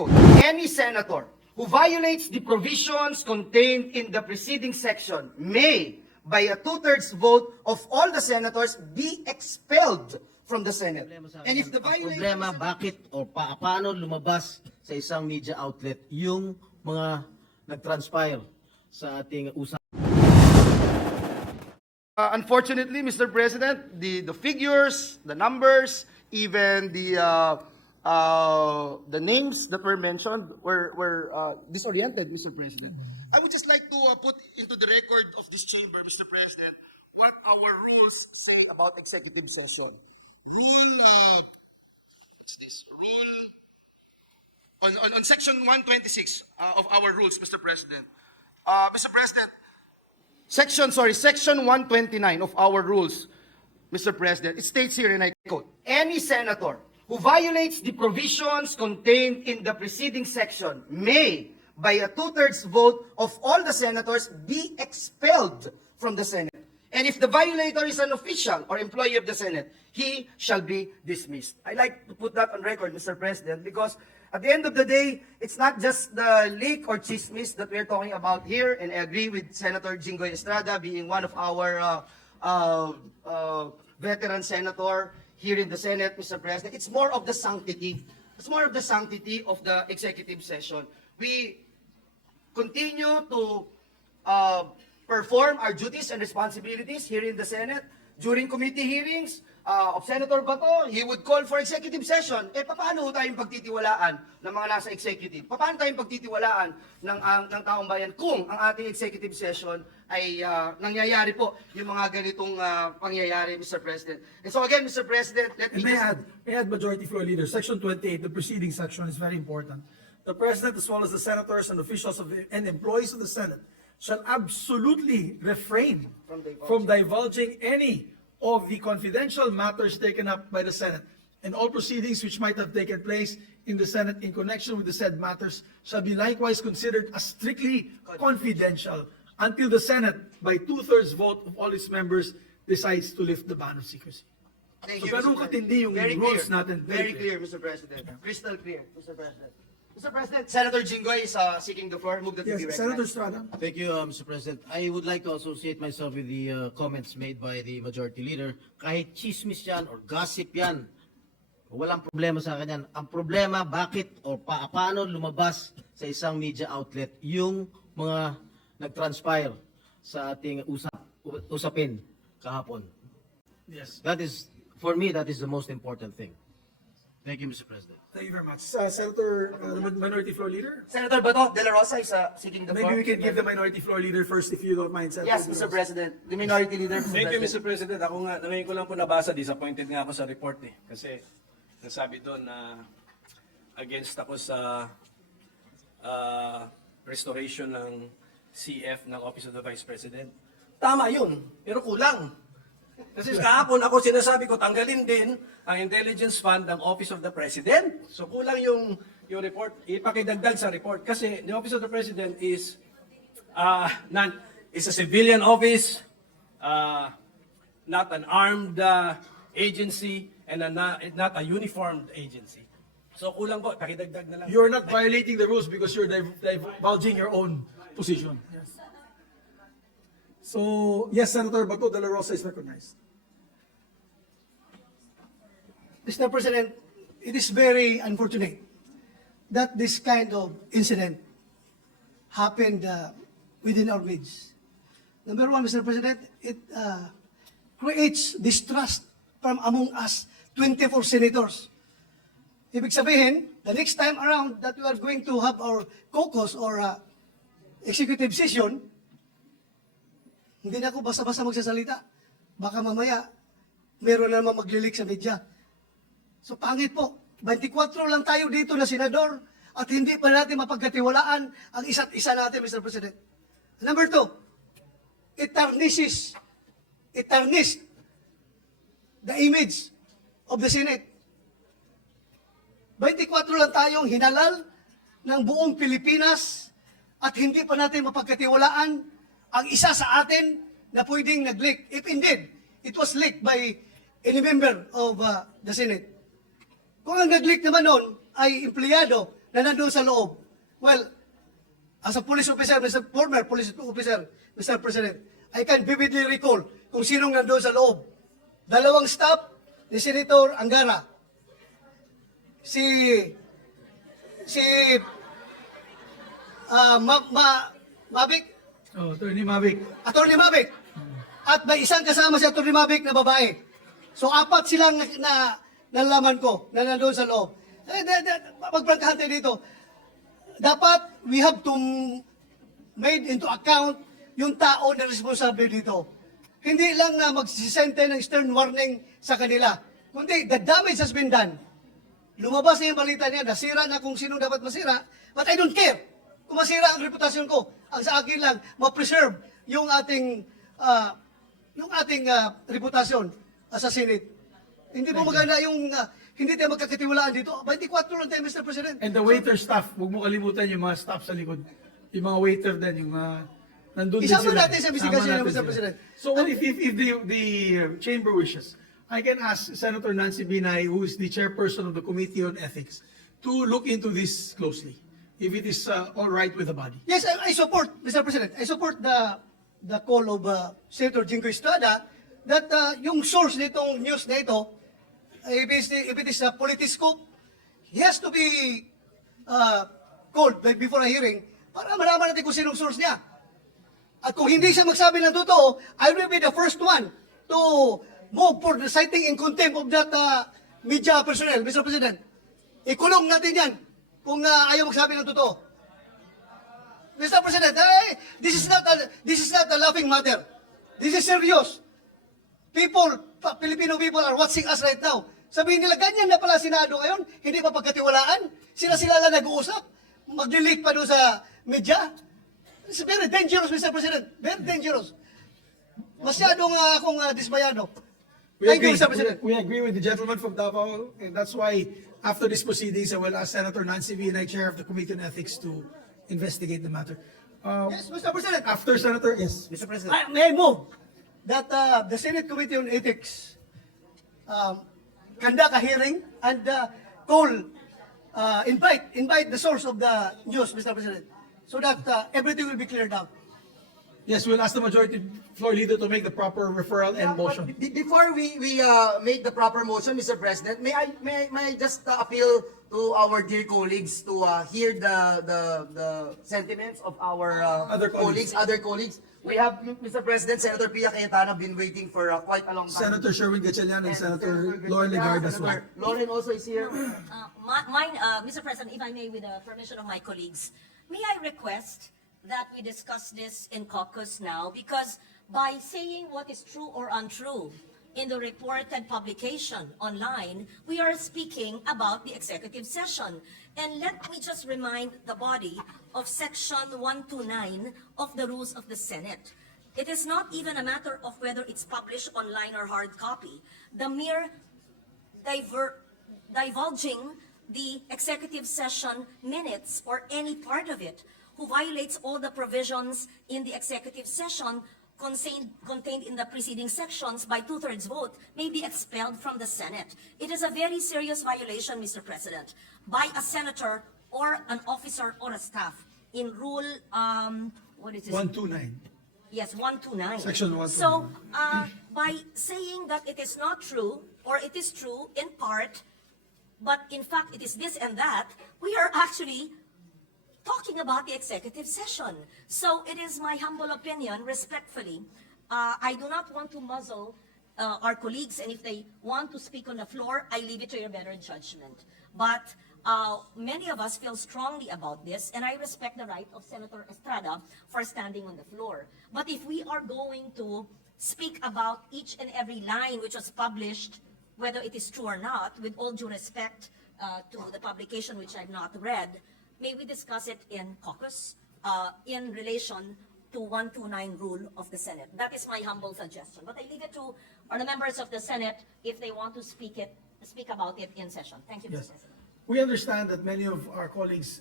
Code. Any senator who violates the provisions contained in the preceding section may, by a two-thirds vote of all the senators, be expelled from the Senate. And if the Ang problema, bakit o paano lumabas sa isang media outlet yung mga nag-transpire sa ating usapan? Unfortunately, Mr. President, the figures, the numbers, even the names that were mentioned were disoriented, Mr. President. I would just like to put into the record of this chamber, Mr. President, what our rules say about executive session. What's this? On section 126 of our rules, Mr. President. Mr. President, Section 129 of our rules, Mr. President, it states here, and I quote, any senator who violates the provisions contained in the preceding section may, by a two-thirds vote of all the senators, be expelled from the Senate. And if the violator is an official or employee of the Senate, he shall be dismissed. I like to put that on record, Mr. President, because at the end of the day, it's not just the leak or chismis that we're talking about here, and I agree with Senator Jinggoy Estrada being one of our veteran senator here in the Senate, Mr. President. It's more of the sanctity. It's more of the sanctity of the executive session. We continue to perform our duties and responsibilities here in the Senate. During committee hearings of Senator Bato, he would call for executive session. Paano tayong pagtitiwalaan ng mga nasa executive? Paano tayong pagtitiwalaan ng taong bayan kung ang ating executive session ay nangyayari po yung mga ganitong pangyayari, Mr. President? And so again, Mr. President, let me add Majority Floor Leader, Section 28, the preceding section is very important. The President, as well as the senators and officials and employees of the Senate, shall absolutely refrain from divulging any of the confidential matters taken up by the Senate, and all proceedings which might have taken place in the Senate in connection with the said matters shall be likewise considered as strictly confidential until the Senate, by two-thirds vote of all its members, decides to lift the ban of secrecy. Thank So you, ganun Mr. katindi yung Very rules clear. natin. Very clear, Mr. President. Crystal clear, Mr. President. Mr. President, Senator Jinggoy is seeking the floor. Move that to be Yes, recognized. Senator Estrada. Thank you, Mr. President. I would like to associate myself with the comments made by the Majority Leader. Kahit chismis yan or gossip yan, walang problema sa akin yan. Ang problema, bakit o paano lumabas sa isang media outlet yung mga nag-transpire sa ating usapin kahapon. Yes. That is, for me, that is the most important thing. Thank you, Mr. President. Thank you very much. Senator, the Minority Floor Leader? Senator Bato de la Rosa is seeking the floor. Maybe we can give the Minority Floor Leader first if you don't mind, Senator. Yes, Mr. President. The Minority Leader, Mr. Thank you, President. Mr. President. Ako nga, ngayon ko lang po nabasa, disappointed nga ako sa report eh. Kasi nasabi doon na against ako sa restoration ng CF ng Office of the Vice President. Tama yun, pero kulang. Kasi kahapon ako sinasabi ko, tanggalin din ang intelligence fund ng Office of the President. So kulang yung report, ipakidagdag sa report. Kasi the Office of the President is a civilian office, not an armed agency, and not a uniformed agency. So kulang po, pakidagdag na lang. You're not violating the rules because you're divulging your own position. Yes. So, yes, Senator Bato de la Rosa is recognized. Mr. President, it is very unfortunate that this kind of incident happened within our midst. Number one, Mr. President, it creates distrust from among us 24 senators. Ibig sabihin, the next time around that we are going to have our caucus or executive session, hindi na ako basta-basta magsasalita. Baka mamaya, meron na naman maglilik sa media. So pangit po, 24 lang tayo dito na senador at hindi pa natin mapagkatiwalaan ang isa't isa natin, Mr. President. Number two, it tarnished the image of the Senate. 24 lang tayong hinalal ng buong Pilipinas at hindi pa natin mapagkatiwalaan ang isa sa atin na pwedeng nag-leak. If indeed, it was leaked by any member of the Senate. Kung ang nag-leak naman noon ay empleyado na nandun sa loob. Well, as a police officer, former police officer, Mr. President, I can vividly recall kung sinong nandun sa loob. Dalawang staff ni Senator Angara. Mavic, Oh, Attorney Mavic. Attorney Mavic. At may isang kasama si Attorney Mavic na babae. So, apat silang nalaman ko na nandun sa loob. Magprangkahan tayo dito. Dapat, we have to made into account yung tao na responsable dito. Hindi lang na magsisente ng stern warning sa kanila. Kundi, the damage has been done. Lumabas na yung balita niya, nasira na kung sino dapat masira, but I don't care. Kung masira ang reputasyon ko, ang sa akin lang, ma-preserve yung ating reputasyon sa Senate. Hindi mo maganda yung hindi tayo magkakatiwalaan dito. 24 lang tayo, Mr. President. And the waiter staff, huwag mo kalimutan yung mga staff sa likod. Yung mga waiter din, yung nandun din Isama sila. natin sa investigasyon Isama ng Mr. natin President. sila. So if the chamber wishes, I can ask Senator Nancy Binay, who is the chairperson of the Committee on Ethics, to look into this closely, if it is all right with the body. Yes, I support, Mr. President, I support the call of Senator Jingo Estrada that yung source nitong news na ito, if it is a politiscope, he has to be called before a hearing para malaman natin kung sinong source niya. At kung hindi siya magsabi ng totoo, I will be the first one to move for the citing in contempt of that media personnel, Mr. President. Ikulong natin yan kung ayaw magsabi ng totoo. Mr. President, this is not a laughing matter. This is serious. Filipino people are watching us right now. Sabihin nila, ganyan na pala Senado ngayon, hindi pa pagkatiwalaan. Sila lang nag-uusap. Mag-delete pa doon sa media. It's very dangerous, Mr. President. Very dangerous. Masyadong akong dismayado. Thank you, Mr. President. We agree with the gentleman from Davao, and that's why after these proceedings, I will ask Senator Nancy Binay, chair of the Committee on Ethics, to investigate the matter. Yes, Mr. President. After Senator, yes. Mr. President. May I move that the Senate Committee on Ethics conduct a hearing and invite the source of the news, Mr. President, so that everything will be cleared out. Yes, we'll ask the majority floor leader to make the proper referral and motion. Before we make the proper motion, Mr. President, may I just appeal to our dear colleagues to hear the sentiments of our Other colleagues. other colleagues. We have, Mr. President, Senator Pia Cayetano been waiting for quite a long time. Senator Sherwin Gatchalian and Senator Lauren Legarda as well. Senator Lauren also is here. Mr. President, if I may, with the permission of my colleagues, may I request that we discuss this in caucus now, because by saying what is true or untrue in the reported publication online, we are speaking about the executive session. And let me just remind the body of Section 129 of the Rules of the Senate. It is not even a matter of whether it's published online or hard copy. The mere divulging the executive session minutes or any part of it who violates all the provisions in the executive session contained in the preceding sections by 2/3 vote may be expelled from the Senate. It is a very serious violation, Mr. President, by a senator or an officer or a staff in Rule, what is it? 129. Yes, 129. Section 129. So, by saying that it is not true, or it is true in part, but in fact it is this and that, we are actually talking about the executive session. So it is my humble opinion, respectfully, I do not want to muzzle our colleagues, and if they want to speak on the floor, I leave it to your better judgment. But many of us feel strongly about this, and I respect the right of Senator Estrada for standing on the floor. But if we are going to speak about each and every line which was published, whether it is true or not, with all due respect to the publication which I've not read, may we discuss it in caucus in relation to 129 rule of the Senate. That is my humble suggestion. But I leave it to the members of the Senate if they want to speak about it in session. Thank you, Mr. Yes. President. We understand that many of our colleagues